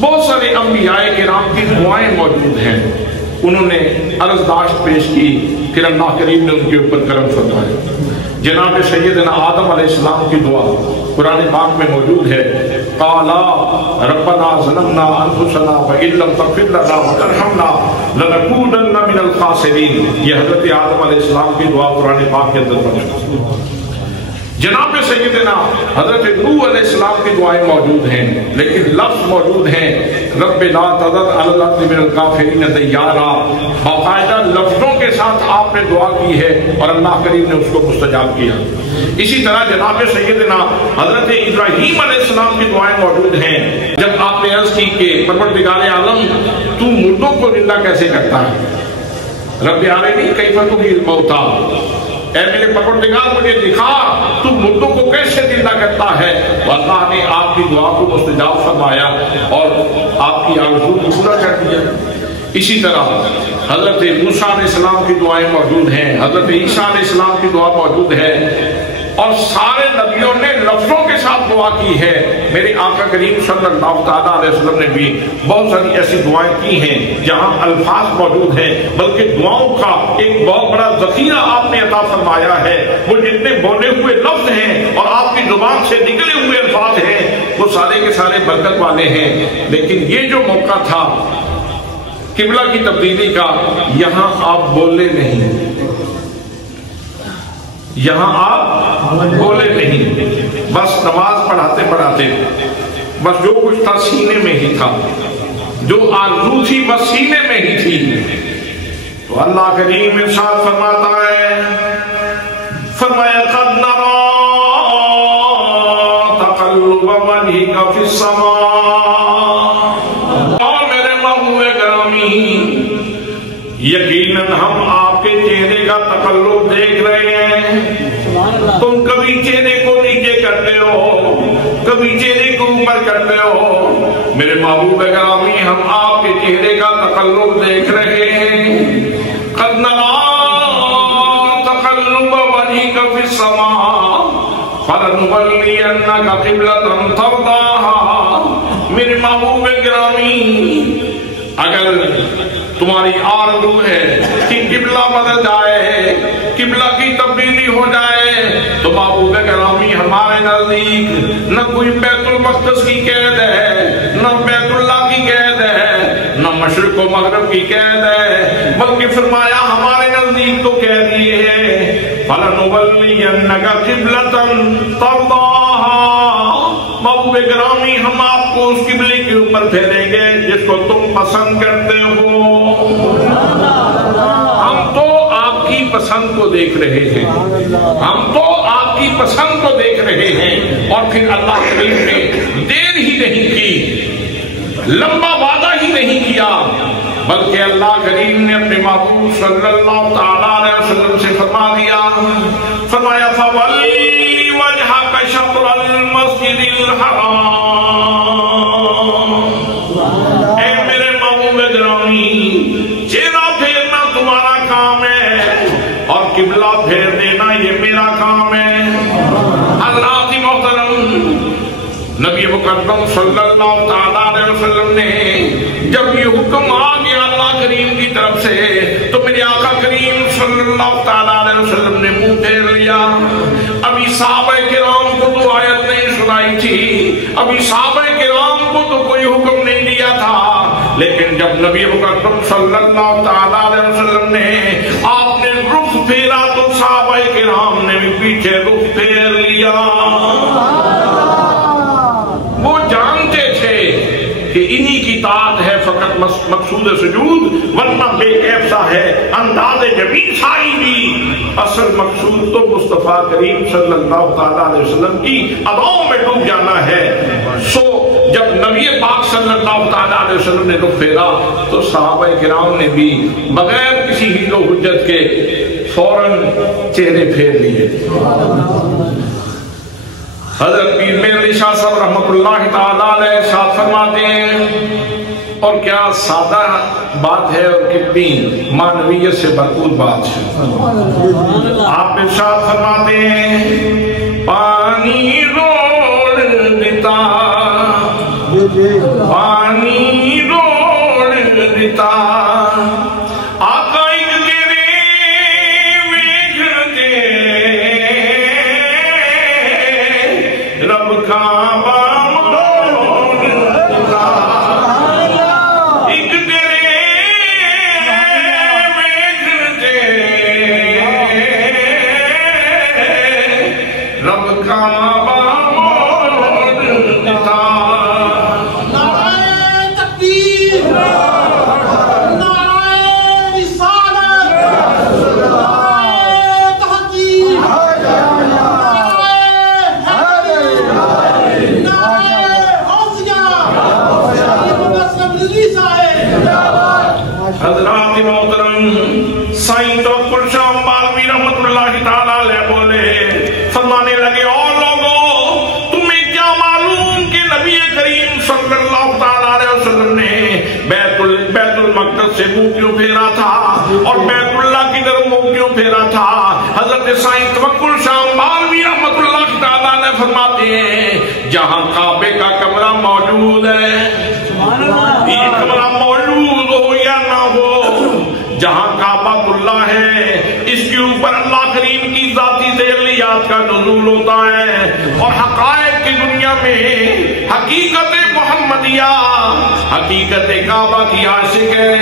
بہت سارے انبیاء کرام کی دعائیں موجود ہیں، انہوں نے عرضداشت پیش کی، پھر اللہ کریم نے ان کے اوپر کرم فرمایا۔ جناب سیدنا آدم علیہ السلام کی دعا قرآن پاک میں موجود ہے، قالا ربنا ظلمنا انفسنا وان لم تغفر لنا وترحمنا لنکونن من الخاسرین، یہ حضرت آدم علیہ السلام کی دعا قرآن پاک کے اندر موجود ہے۔ جناب سیدنا حضرت نوح علیہ السلام کی دعائیں موجود ہیں، لیکن لفظ موجود ہیں رب لا تذر علی الارض من الکافرین دیارا، باقاعدہ لفظوں کے ساتھ آپ نے دعا کی ہے اور اللہ کریم نے اس کو مستجاب کیا۔ اسی طرح جناب سیدنا حضرت ابراہیم علیہ السلام کی دعائیں موجود ہیں، جب آپ نے عرض کی کہ پروردگار عالم تو مردوں کو زندہ کیسے کرتا ہے، رب ارنی کیف تحیی الموتیٰ، اے میرے پروردگار مجھے دکھا تو مردوں کو کیسے زندہ کرتا ہے، اللہ نے آپ کی دعا کو مستجاب فرمایا اور آپ کی آرزو کو پورا کر دیا۔ اسی طرح حضرت موسیٰ علیہ السلام کی دعائیں موجود ہیں، حضرت عیسیٰ علیہ السلام کی دعا موجود ہے، اور سارے نبیوں نے لفظوں کے ساتھ دعا کی ہے۔ میرے آقا کریم صلی اللہ علیہ وسلم نے بھی بہت ساری ایسی دعائیں کی ہیں جہاں الفاظ موجود ہیں، بلکہ دعاؤں کا ایک بہت بڑا ذخیرہ آپ نے عطا فرمایا ہے۔ وہ جتنے بولے ہوئے لفظ ہیں اور آپ کی زبان سے نکلے ہوئے الفاظ ہیں وہ سارے کے سارے برکت والے ہیں، لیکن یہ جو موقع تھا قبلہ کی تبدیلی کا، یہاں آپ بولے نہیں، یہاں آپ بولے نہیں، بس نماز پڑھاتے پڑھاتے بس جو کچھ تھا سینے میں ہی تھا، جو آرزو تھی بس سینے میں ہی تھی۔ تو اللہ کریم ارشاد فرماتا ہے، فرمایا قد نرى تقلب وجهك في السماء، اور میرے محبوب گرامی یقیناً ہم آپ کے چہرے کا تقلب دیکھ رہے ہیں، تم کبھی چہرے کو نیچے کرتے ہو، کبھی چہرے کو اوپر کرتے ہو، میرے محبوب گرامی ہم آپ کے چہرے کا تقلب دیکھ رہے ہیں۔ قد نرى تقلب وجهك في السماء فلنولینک قبلة ترضاها، میرے محبوب گرامی اگر تمہاری آرزو ہے کہ قبلہ بدل جائے، قبلہ کی تبدیلی ہو جائے، تو محبوب گرامی ہمارے نزدیک نہ کوئی بیت المقدس کی قید ہے، نہ بیت اللہ کی قید ہے، نہ مشرق و مغرب کی قید ہے، بلکہ فرمایا ہمارے نزدیک تو کہہ دیے ہے فَلَنُوَلِّيَنَّكَ قِبْلَةً تَرْضَاهَا، محبوب گرامی ہم آپ کو اس قبلے کے اوپر پھیریں گے جس کو تم پسند کرتے ہو۔ ہم تو آپ کی پسند کو دیکھ رہے ہیں، ہم تو آپ کی پسند کو دیکھ رہے ہیں، اور پھر اللہ کریم نے دیر ہی نہیں کی، لمبا وعدہ ہی نہیں کیا، بلکہ اللہ کریم نے اپنے محبوب صلی اللہ تعالیٰ علیہ وسلم سے فرما دیا، فرمایا فَوَلِّ وَجْهَكَ شَطْرَ الْمَسْجِدِ الْحَرَامِ، اے میرے محبوب گرامی چہرہ پھیرنا تمہارا کام ہے اور قبلہ پھیر دینا یہ میرا کام ہے۔ حضرات محترم، نبی مقدم صلی اللہ تعالیٰ علیہ وسلم نے جب یہ حکم آ گیا اللہ کریم کی طرف سے تو میرے آقا کریم صلی اللہ تعالیٰ علیہ وسلم نے منہ پھیر لیا۔ ابھی صحابہ کرام کو تو آیت نہیں سنائی تھی، ابھی صحابہ کرام کو تو کوئی حکم نہیں دیا تھا، لیکن جب نبی مقدم صلی اللہ تعالیٰ علیہ وسلم نے آپ نے رخ پھیرا تو صحابہ کرام نے بھی پیچھے رخ پھیر لیا۔ وہ جانتے تھے کہ انہی کی طاعت ہے فقط مقصود سجود، ورنہ بے کیف سا ہے انداز جمیل سائی بھی، اصل مقصود تو مصطفیٰ کریم صلی اللہ تعالیٰ علیہ وسلم کی اداؤں میں ڈوب جانا ہے۔ سو جب نبی پاک صلی اللہ تعالیٰ علیہ وسلم نے رخ پھیرا تو صحابہ کرام نے بھی بغیر کسی حیل و حجت کے فوراً چہرے پھیر لیے۔ حضرت پیر میر علی شاہ صاحب رحمت اللہ تعالیٰ علیہ ارشاد فرماتے ہیں، اور کیا سادہ بات ہے اور کتنی معنویت سے بھرپور بات ہے۔ آپ ارشاد فرماتے ہیں پانی روڑ دیتا، پانی روڑ دیتا، آقا ایک تیرے ویکھ دے رب کعبہ موڑ دیتا، ایک تیرے ویکھ دے رب کعبہ موڑ دیتا۔ حضرات محترم، سائیں توکل شاہ مالوی رحمت اللہ تعالیٰ علیہ بولے، فرمانے لگے اور لوگوں تمہیں کیا معلوم کہ نبی کریم صلی اللہ تعالیٰ علیہ وسلم نے بیت المقدس سے منہ کیوں پھیرا تھا اور بیت اللہ کی طرف منہ کیوں پھیرا تھا؟ حضرت سائیں توکل شاہ مالوی رحمت اللہ تعالیٰ علیہ فرماتے ہیں جہاں کعبے کا کمرہ موجود ہے، یہ کمرہ موجود ہو یا نہ ہو، جہاں کعبہ اللہ ہے اس کے اوپر اللہ کریم کی ذاتی تجلیات کا نزول ہوتا ہے، اور حقائق کی دنیا میں حقیقت محمدیہ، حقیقت کعبہ کی عاشق ہے،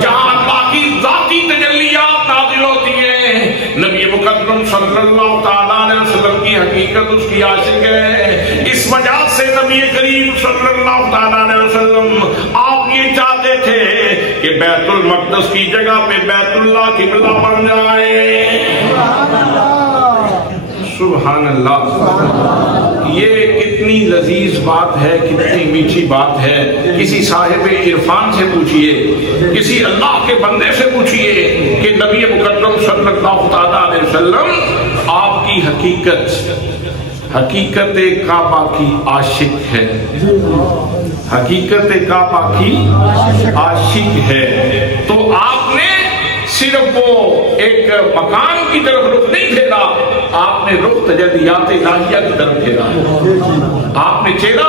جہاں اللہ کی ذاتی تجلیات نازل ہوتی ہیں، نبی مقدم صلی اللہ تعالیٰ علیہ وسلم کی حقیقت اس کی عاشق ہے۔ اس وجہ سے نبی کریم صلی اللہ تعالیٰ علیہ وسلم آپ یہ چاہتے تھے کہ بیت المقدس کی جگہ پہ بیت اللہ کی قبلہ بن جائے۔ سبحان اللہ، یہ کتنی لذیذ بات ہے، کتنی میٹھی بات ہے۔ کسی صاحب عرفان سے پوچھئے، کسی اللہ کے بندے سے پوچھئے کہ نبی مقدم صلی اللہ تعالیٰ علیہ وسلم آپ کی حقیقت کعبہ کی عاشق ہے، حقیقت کعبہ کی عاشق ہے، تو آپ نے صرف وہ ایک مکان کی طرف رخ نہیں پھیرا، آپ نے رخ تجلیات الہیہ کی طرف پھیرا ہے، آپ نے چہرہ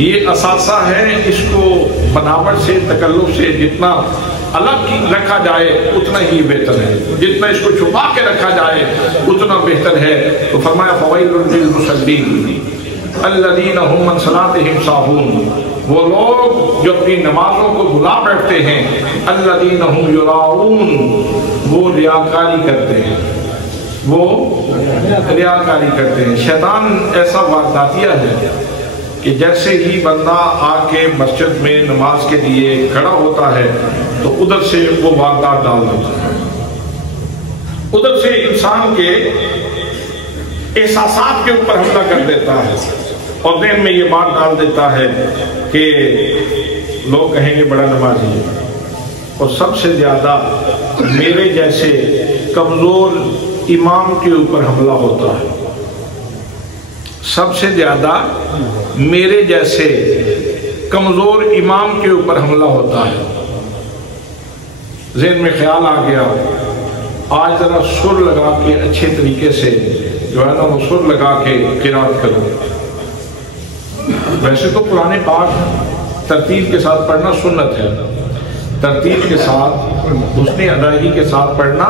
یہ اثاثہ ہے، اس کو بناوٹ سے تکلف سے جتنا الگ رکھا جائے اتنا ہی بہتر ہے، جتنا اس کو چھپا کے رکھا جائے اتنا بہتر ہے۔ تو فرمایا فوائل للمصلین الذین هم عن صلاتهم ساہون، وہ لوگ جو اپنی نمازوں کو بھلا بیٹھتے ہیں، الذین هم یراؤون، وہ ریاکاری کرتے ہیں، وہ ریاکاری کرتے ہیں۔ شیطان ایسا وارداتیہ ہے کہ جیسے ہی بندہ آ کے مسجد میں نماز کے لیے کھڑا ہوتا ہے تو ادھر سے وہ واردات ڈال دیتا ہے، ادھر سے انسان کے احساسات کے اوپر حملہ کر دیتا ہے اور ذہن میں یہ بات ڈال دیتا ہے کہ لوگ کہیں گے بڑا نمازی ہے، اور سب سے زیادہ میرے جیسے کمزور امام کے اوپر حملہ ہوتا ہے، سب سے زیادہ میرے جیسے کمزور امام کے اوپر حملہ ہوتا ہے۔ ذہن میں خیال آ گیا، آج ذرا سر لگا کے اچھے طریقے سے جو ہے نا وہ سر لگا کے قرات کرو۔ ویسے تو قرآن پاک ترتیب کے ساتھ پڑھنا سنت ہے، ترتیب کے ساتھ حسن ادائیگی کے ساتھ پڑھنا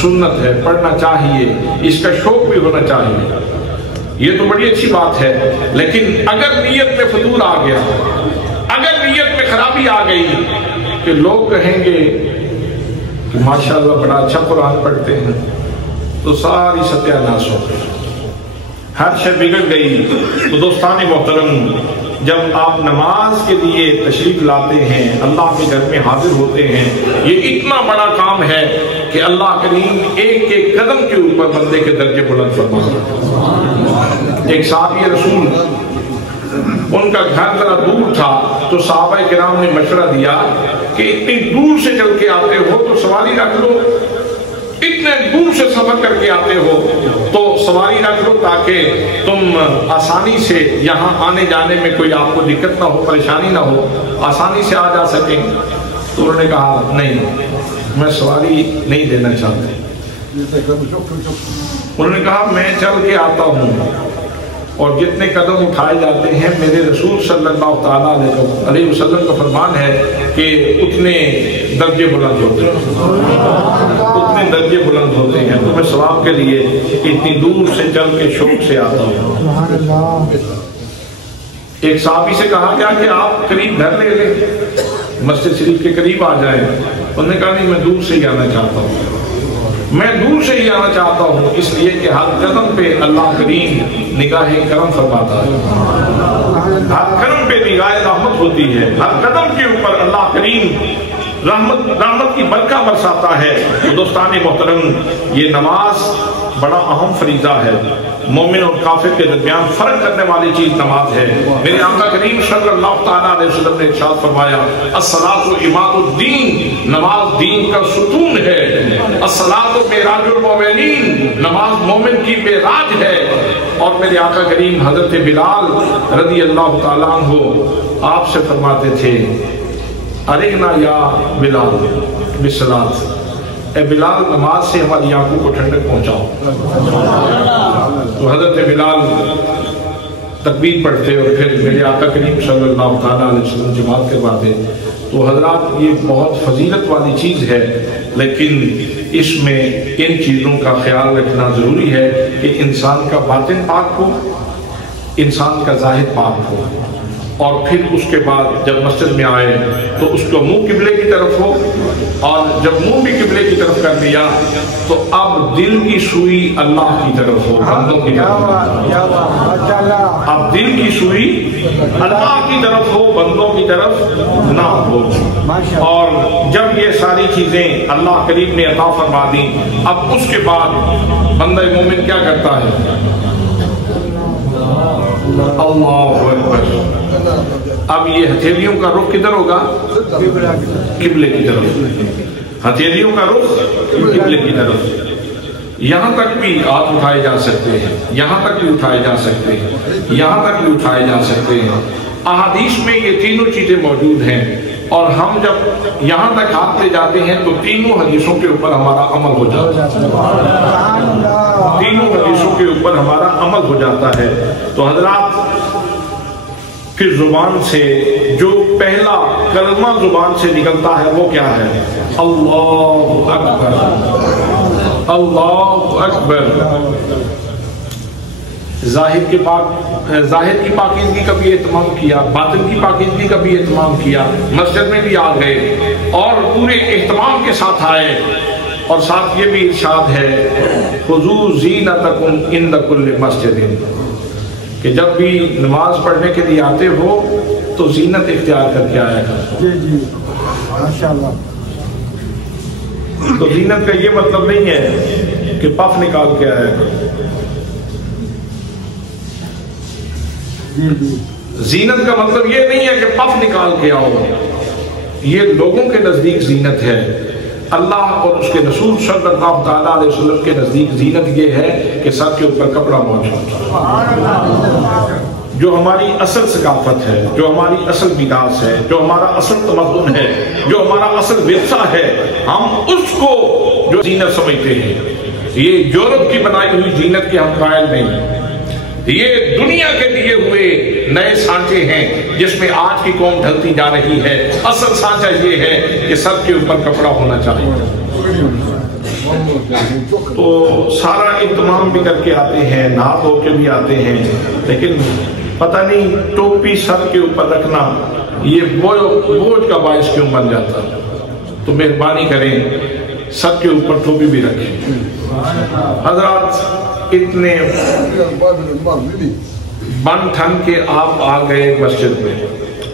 سنت ہے، پڑھنا چاہیے، اس کا شوق بھی ہونا چاہیے، یہ تو بڑی اچھی بات ہے۔ لیکن اگر نیت میں فضول آ گیا، اگر نیت میں خرابی آ گئی کہ لوگ کہیں گے کہ ماشاءاللہ بڑا اچھا قرآن پڑھتے ہیں، تو ساری ستیہ ناس ہو گئی، ہر شے بگڑ گئی۔ تو دوستان محترم، جب آپ نماز کے لیے تشریف لاتے ہیں، اللہ کے گھر میں حاضر ہوتے ہیں، یہ اتنا بڑا کام ہے کہ اللہ کریم ایک ایک قدم کے اوپر بندے کے درجے بلند فرماتا ہے۔ ایک صحابی رسول، ان کا گھر ذرا دور تھا، تو صحابہ کرام نے مشورہ دیا کہ اتنی دور سے چل کے آتے ہو تو سواری رکھ لو، اتنے دور سے سفر کر کے آتے ہو تو سواری رکھ لو تاکہ تم آسانی سے یہاں آنے جانے میں کوئی آپ کو دقت نہ ہو، پریشانی نہ ہو، آسانی سے آ جا سکیں۔ تو انہوں نے کہا نہیں، میں سواری نہیں دینا چاہتا۔ انہوں نے کہا میں چل کے آتا ہوں، اور جتنے قدم اٹھائے جاتے ہیں میرے رسول صلی اللہ تعالیٰ علیہ وسلم کا فرمان ہے کہ اتنے درجے بلند ہوتے ہیں، اتنے درجے بلند ہوتے ہیں۔ تو میں ثواب کے لیے اتنی دور سے چل کے شوق سے آتا ہوں۔ ایک صحابی سے کہا گیا کہ آپ قریب گھر لے لیں، مسجد شریف کے قریب آ جائیں۔ انہوں نے کہا نہیں، میں دور سے ہی آنا چاہتا ہوں، میں دور سے ہی آنا چاہتا ہوں، اس لیے کہ ہر قدم پہ اللہ کریم نگاہ کرم فرماتا ہے، ہر قدم پہ نگاہ رحمت ہوتی ہے، ہر قدم کے اوپر اللہ کریم رحمت کی برکہ برساتا ہے۔ تو دوستان محترم، یہ نماز بڑا اہم فریضہ ہے، مومن اور کافر کے درمیان فرق کرنے والی چیز نماز ہے۔ میرے آقا کریم صلی اللہ تعالیٰ علیہ وسلم نے ارشاد فرمایا الصلاۃ عماد الدین، نماز دین کا ستون ہے، الصلاۃ معراج المومنین، نماز مومن کی معراج ہے۔ اور میرے آقا کریم حضرت بلال رضی اللہ تعالیٰ عنہ آپ سے فرماتے تھے ارغنا یا بلال بالصلاۃ، اے بلال نماز سے ہماری آنکھوں کو ٹھنڈک پہنچاؤ۔ تو حضرت بلال تکبیر پڑھتے اور پھر میرے آقا کریم صلی اللہ تعالیٰ علیہ وسلم جماعت کرواتے۔ تو حضرات یہ بہت فضیلت والی چیز ہے، لیکن اس میں ان چیزوں کا خیال رکھنا ضروری ہے کہ انسان کا باطن پاک ہو، انسان کا ظاہر پاک ہو، اور پھر اس کے بعد جب مسجد میں آئے تو اس کو منہ قبلے کی طرف ہو، اور جب منہ بھی قبلے کی طرف کر دیا تو اب دل کی سوئی اللہ کی طرف ہو، بندوں کی طرف، اب دل کی سوئی اللہ کی طرف ہو، بندوں کی طرف نہ ہو۔ اور جب یہ ساری چیزیں اللہ کریم نے عطا فرما دی، اب اس کے بعد بندہ مومن کیا کرتا ہے؟ اللہ اکبر۔ اب یہ ہتھیلیوں کا رخ کدھر ہوگا؟ قبلے کی طرف، ہتھیلیوں کا رخ قبلے کی طرف۔ یہاں تک بھی ہاتھ اٹھائے جا سکتے ہیں، یہاں تک بھی اٹھائے جا سکتے ہیں، یہاں تک بھی اٹھائے جا سکتے ہیں۔ احادیث میں یہ تینوں چیزیں موجود ہیں، اور ہم جب یہاں تک ہاتھ لے جاتے ہیں تو تینوں حدیثوں کے اوپر ہمارا عمل ہو جاتا ہے، تینوں حدیثوں کے اوپر ہمارا عمل ہو جاتا ہے۔ تو حضرات کہ زبان سے جو پہلا کلمہ زبان سے نکلتا ہے وہ کیا ہے؟ اللہ اکبر، اللہ اکبر۔ ظاہر کی پاکیزگی کا بھی اہتمام کیا، باطن کی پاکیزگی کا بھی اہتمام کیا، مسجد میں بھی آ گئے اور پورے اہتمام کے ساتھ آئے، اور ساتھ یہ بھی ارشاد ہے خذوا زینتکم عند کل مسجد، کہ جب بھی نماز پڑھنے کے لیے آتے ہو تو زینت اختیار کر کے آیا کرو۔ جی جی ماشاءاللہ۔ تو زینت کا یہ مطلب نہیں ہے کہ پف نکال کے آیا کرو۔ زینت کا مطلب یہ نہیں ہے کہ پف نکال کے آؤ، یہ لوگوں کے نزدیک زینت ہے۔ اللہ اور اس کے رسول صلی اللہ تعالیٰ علیہ وسلم کے نزدیک زینت یہ ہے کہ سر کے اوپر کپڑا موجود ہو۔ جو ہماری اصل ثقافت ہے، جو ہماری اصل میراث ہے، جو ہمارا اصل تمدن ہے، جو ہمارا اصل ورثہ ہے، ہم اس کو جو زینت سمجھتے ہیں۔ یہ یورپ کی بنائی ہوئی زینت کے ہم قائل نہیں، یہ دنیا کے دیے ہوئے نئے سانچے ہیں جس میں آج کی قوم ڈھلتی جا رہی ہے۔ اصل سانچہ یہ ہے کہ سر کے اوپر کپڑا ہونا چاہیے۔ تو سارا اہتمام بھی کر کے آتے ہیں، نہا دھو کے بھی آتے ہیں، لیکن پتہ نہیں ٹوپی سر کے اوپر رکھنا یہ بوجھ کا باعث کیوں بن جاتا۔ تو مہربانی کریں سر کے اوپر ٹوپی بھی رکھیں۔ حضرات اتنے بن ٹھن کے آپ آ گئے مسجد میں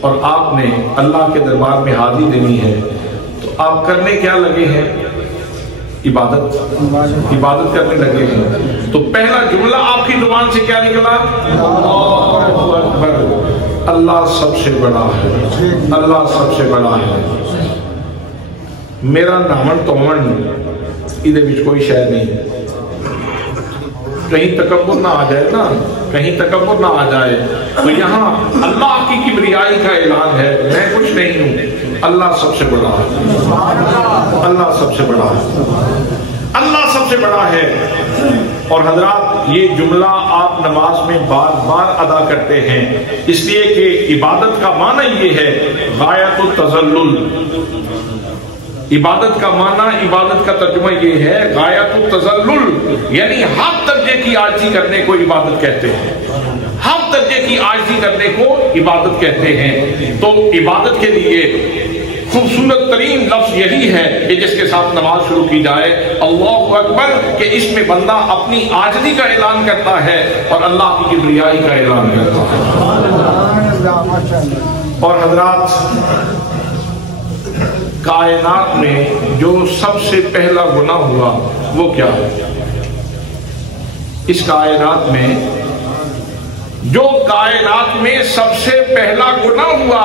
اور آپ نے اللہ کے دربار میں حاضری دینی ہے، تو آپ کرنے کیا لگے ہیں؟ عبادت کرنے لگے ہیں۔ تو پہلا جملہ آپ کی زبان سے کیا نکلا؟ اللہ اکبر، اللہ سب سے بڑا ہے، اللہ سب سے بڑا ہے۔ میرا نامن تومن ادھر بھی کوئی شے نہیں، کہیں تکبر نہ آ جائے نا، کہیں تکبر نہ آ جائے۔ تو یہاں اللہ کی کبریائی کا اعلان ہے، میں کچھ نہیں ہوں، اللہ سب سے بڑا ہے، اللہ سب سے بڑا ہے، اللہ سب سے بڑا ہے۔ اور حضرات یہ جملہ آپ نماز میں بار بار ادا کرتے ہیں، اس لیے کہ عبادت کا معنی یہ ہے غایت التذلل۔ عبادت کا معنی، عبادت کا ترجمہ یہ ہے غایت التذلل، یعنی حد درجے کی عاجزی کرنے کو عبادت کہتے ہیں، حد درجے کی عاجزی کرنے کو عبادت کہتے ہیں۔ تو عبادت کے لیے خوبصورت ترین لفظ یہی ہے کہ جس کے ساتھ نماز شروع کی جائے، اللہ اکبر، کہ اس میں بندہ اپنی عاجزی کا اعلان کرتا ہے اور اللہ کی کبریائی کا اعلان کرتا ہے۔ اور حضرات کائنات میں جو سب سے پہلا گناہ ہوا وہ کیا ہے؟ اس کائنات میں جو کائنات میں سب سے پہلا گناہ ہوا،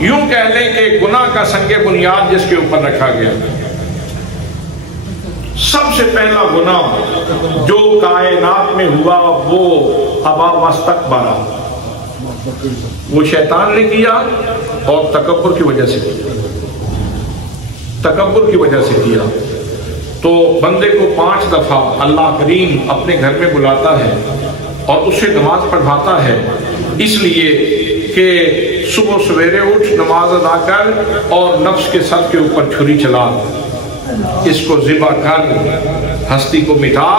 یوں کہہ لیں کہ گناہ کا سنگ بنیاد جس کے اوپر رکھا گیا، سب سے پہلا گناہ جو کائنات میں ہوا وہ ابا واستکبر، وہ شیطان نے کیا اور تکبر کی وجہ سے کیا، تکبر کی وجہ سے کیا۔ تو بندے کو 5 دفعہ اللہ کریم اپنے گھر میں بلاتا ہے اور اسے نماز پڑھاتا ہے، اس لیے کہ صبح سویرے اٹھ نماز ادا کر اور نفس کے سر کے اوپر چھری چلا، اس کو ذبح کر، ہستی کو مٹا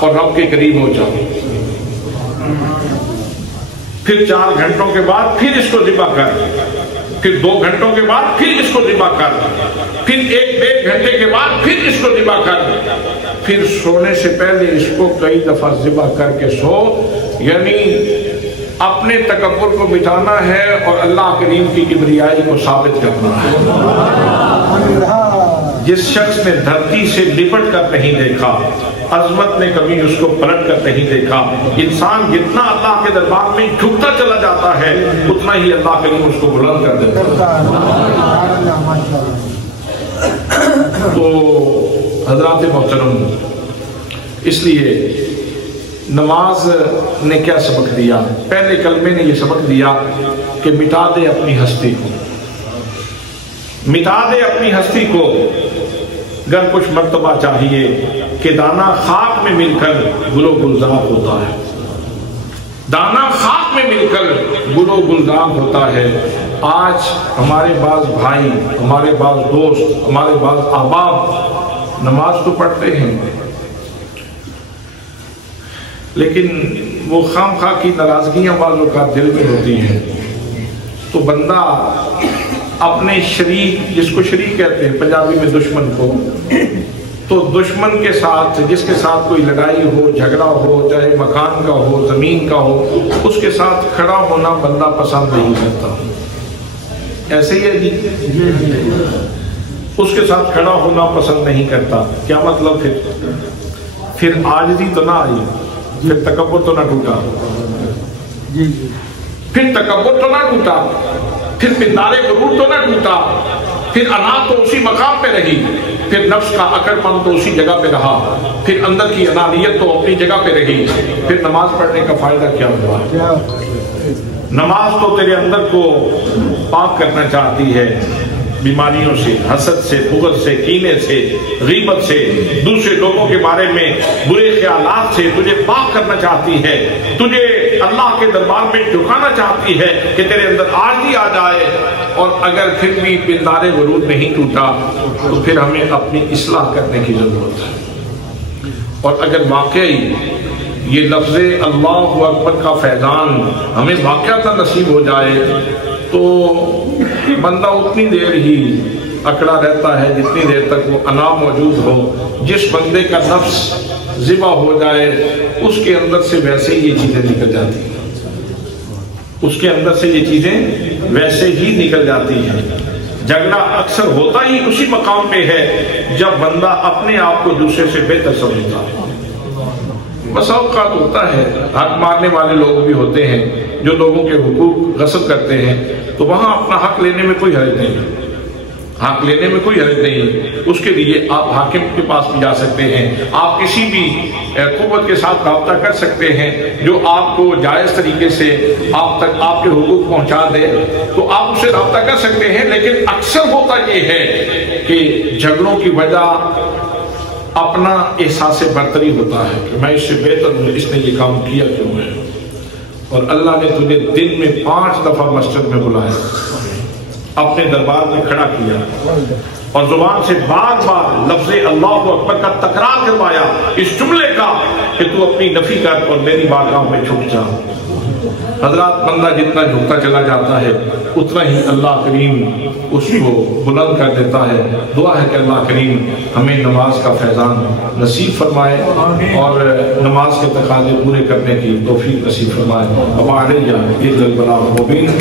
اور رب کے قریب ہو جا۔ پھر 4 گھنٹوں کے بعد پھر اس کو ذبح کر، پھر 2 گھنٹوں کے بعد پھر اس کو ذبح کر، پھر 1-1.5 گھنٹے کے بعد پھر اس کو ذبح کر، پھر سونے سے پہلے اس کو کئی دفعہ ذبح کر کے سو۔ یعنی اپنے تکبر کو مٹانا ہے اور اللہ کریم کی کبریائی کو ثابت کرنا ہے۔ جس شخص نے دھرتی سے لپٹ کر نہیں دیکھا، عظمت نے کبھی اس کو پلٹ کر نہیں دیکھا۔ انسان جتنا اللہ کے دربار میں جھکتا چلا جاتا ہے اتنا ہی اللہ کریم اس کو بلند کر دیتا ہے۔ تو حضرات محترم، اس لیے نماز نے کیا سبق دیا؟ پہلے کلمے نے یہ سبق دیا کہ مٹا دے اپنی ہستی کو، مٹا دے اپنی ہستی کو۔ گر کچھ مرتبہ چاہیے کہ دانا خاک میں مل کر گل و گلزار ہوتا ہے، دانا خاک ساتھ میں مل کر گل و گلزار ہوتا ہے۔ آج ہمارے بعض بھائی، ہمارے بعض دوست، ہمارے بعض احباب نماز تو پڑھتے ہیں، لیکن وہ خام خواہ کی ناراضگیاں بعض اوقات دل میں ہوتی ہیں، تو بندہ اپنے شریک، جس کو شریک کہتے ہیں پنجابی میں دشمن کو، تو دشمن کے ساتھ، جس کے ساتھ کوئی لڑائی ہو، جھگڑا ہو، چاہے مکان کا ہو، زمین کا ہو، اس کے ساتھ کھڑا ہونا بندہ پسند نہیں کرتا۔ ایسے ہی ہے جی، اس کے ساتھ کھڑا ہونا پسند نہیں کرتا۔ کیا مطلب؟ پھر عاجزی تو نہ آئی، پھر تکبر تو نہ ٹوٹا، پھر تکبر تو نہ ٹوٹا، پھر پندار غرور تو نہ ٹوٹا، پھر انا تو اسی مقام پہ رہی، پھر نفس کا اکڑ پن تو اسی جگہ پہ رہا، پھر اندر کی انانیت تو اپنی جگہ پہ رہی۔ پھر نماز پڑھنے کا فائدہ کیا ہوا؟ نماز تو تیرے اندر کو پاک کرنا چاہتی ہے، بیماریوں سے، حسد سے، بغض سے، کینے سے، غیبت سے، دوسرے لوگوں کے بارے میں برے خیالات سے تجھے پاک کرنا چاہتی ہے، تجھے اللہ کے دربار میں جھکانا چاہتی ہے کہ تیرے اندر عاجزی آ جائے۔ اور اگر پھر بھی پندار غرور نہیں ٹوٹا تو پھر ہمیں اپنی اصلاح کرنے کی ضرورت ہے۔ اور اگر واقعی یہ لفظ اللہ اکبر کا فیضان ہمیں واقعہ نصیب ہو جائے تو بندہ اتنی دیر ہی اکڑا رہتا ہے جتنی دیر تک وہ انا موجود ہو۔ جس بندے کا نفس ذبح ہو جائے اس کے اندر سے ویسے ہی یہ چیزیں نکل جاتی ہیں، اس کے اندر سے یہ چیزیں ویسے ہی نکل جاتی ہیں۔ جھگڑا اکثر ہوتا ہی اسی مقام پہ ہے جب بندہ اپنے آپ کو دوسرے سے بہتر سمجھتا ہے۔ بس اوقات ہوتا ہے حق مارنے والے لوگ بھی ہوتے ہیں جو لوگوں کے حقوق غصب کرتے ہیں، تو وہاں اپنا حق لینے میں کوئی حرج نہیں، حق لینے میں کوئی حرج نہیں۔ اس کے لیے آپ حاکم کے پاس بھی جا سکتے ہیں، آپ کسی بھی قوت کے ساتھ رابطہ کر سکتے ہیں جو آپ کو جائز طریقے سے آپ تک آپ کے حقوق پہنچا دے، تو آپ اس سے رابطہ کر سکتے ہیں۔ لیکن اکثر ہوتا یہ ہے کہ جھگڑوں کی وجہ اپنا احساس برتری ہوتا ہے کہ میں اس سے بہتر ہوں، اس نے یہ کام کیا کیوں ہے۔ اور اللہ نے تجھے دن میں 5 دفعہ مسجد میں بلایا، اپنے دربار میں کھڑا کیا اور زبان سے بار بار لفظ اللہ اکبر کا تکرار کروایا، اس جملے کا کہ تو اپنی نفی کر اور میری بارگاہ میں جھک جا۔ حضرات، بندہ جتنا جھکتا چلا جاتا ہے اتنا ہی اللہ کریم اس کو بلند کر دیتا ہے۔ دعا ہے کہ اللہ کریم ہمیں نماز کا فیضان نصیب فرمائے اور نماز کے تقاضے پورے کرنے کی توفیق نصیب فرمائے۔ اب علیہ الا البلاغ المبین۔